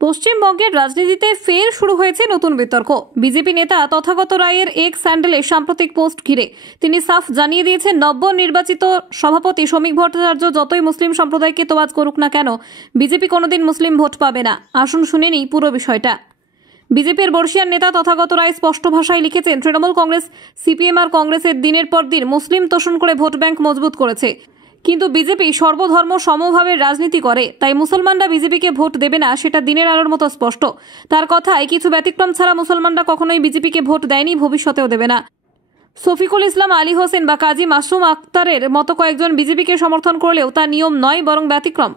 পশ্চিমবঙ্গের রাজনীতিতে ফের শুরু হয়েছে নতুন বিতর্ক। বিজেপি নেতা তথাগত রায়ের এক্স স্যান্ডেলে সাম্প্রতিক পোস্ট ঘিরে তিনি সাফ জানিয়ে দিয়েছেন, নবনির্বাচিত সভাপতি শ্রমিক ভট্টাচার্য যতই মুসলিম সম্প্রদায়কে তোয়াজ করুক না কেন, বিজেপি কোনোদিন মুসলিম ভোট পাবে না। আসুন শুনে নিই পুরো বিষয়টা। বিজেপির বর্ষিয়ান নেতা তথাগত রায় স্পষ্ট ভাষায় লিখেছেন, তৃণমূল কংগ্রেস, সিপিএম আর কংগ্রেসের দিনের পর দিন মুসলিম তোষণ করে ভোট ব্যাংক মজবুত করেছে, কিন্তু বিজেপি সর্বধর্ম সমভাবে রাজনীতি করে, তাই মুসলমানরা বিজেপিকে ভোট দেবে না সেটা দিনের আলোর মতো স্পষ্ট। তার কথায় কিছু ব্যতিক্রম ছাড়া মুসলমানরা কখনোই বিজেপিকে ভোট দেয়নি, ভবিষ্যতেও দেবে না। শফিকুল ইসলাম, আলী হোসেন বা কাজী মাসুম আক্তারের মতো কয়েকজন বিজেপিকে সমর্থন করলেও তা নিয়ম নয়, বরং ব্যতিক্রম।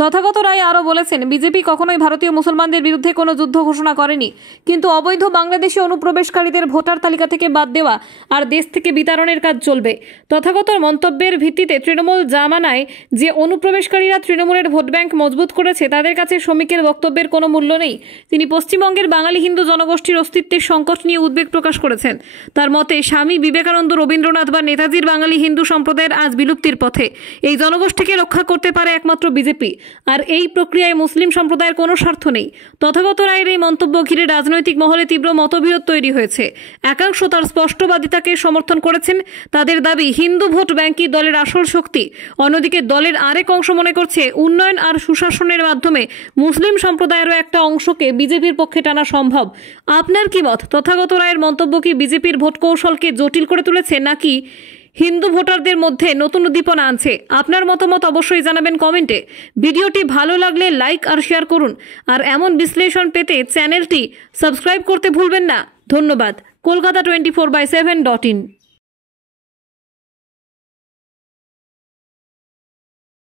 তথাগত রায় আরও বলেছেন, বিজেপি কখনোই ভারতীয় মুসলমানদের বিরুদ্ধে কোনো যুদ্ধ ঘোষণা করেনি, কিন্তু অবৈধ বাংলাদেশি অনুপ্রবেশকারীদের ভোটার তালিকা থেকে বাদ দেওয়া আর দেশ থেকে বিতাড়নের কাজ চলবে। তথাগতর মন্তব্যের ভিত্তিতে তৃণমূল জামানায় যে অনুপ্রবেশকারীরা তৃণমূলের ভোট ব্যাংক মজবুত করেছে, তাদের কাছে শ্রমিকের বক্তব্যের কোনো মূল্য নেই। তিনি পশ্চিমবঙ্গের বাঙালি হিন্দু জনগোষ্ঠীর অস্তিত্বের সংকট নিয়ে উদ্বেগ প্রকাশ করেছেন। তার মতে, স্বামী বিবেকানন্দ, রবীন্দ্রনাথ বা নেতাজির বাঙালি হিন্দু সম্প্রদায়ের আজ বিলুপ্তির পথে। এই জনগোষ্ঠীকে রক্ষা করতে পারে একমাত্র বিজেপি, আর এই প্রক্রিয়ায় মুসলিম সম্প্রদায়ের কোনো স্বার্থ নেই। তথাগত রায়ের এই মন্তব্য ঘিরে রাজনৈতিক মহলে তীব্র মতবিরোধ তৈরি হয়েছে। একাংশ তার স্পষ্টবাদিতাকে সমর্থন করেছেন। তাদের দাবি, হিন্দু ভোট ব্যাংকই দলের আসল শক্তি। অন্যদিকে দলের আরেক অংশ মনে করছে, উন্নয়ন আর সুশাসনের মাধ্যমে মুসলিম সম্প্রদায়েরও একটা অংশকে বিজেপির পক্ষে টানা সম্ভব। আপনার কি মত? তথাগত রায়ের মন্তব্য কি বিজেপির ভোট কৌশলকে জটিল করে তুলেছে, নাকি হিন্দু ভোটারদের মধ্যে নতুন উদ্দীপনা আনছে? আপনার মতামত অবশ্যই জানাবেন কমেন্টে। ভিডিওটি ভালো লাগলে লাইক আর শেয়ার করুন, আর এমন বিশ্লেষণ পেতে চ্যানেলটি সাবস্ক্রাইব করতে ভুলবেন না। ধন্যবাদ। কলকাতা 24/7.in।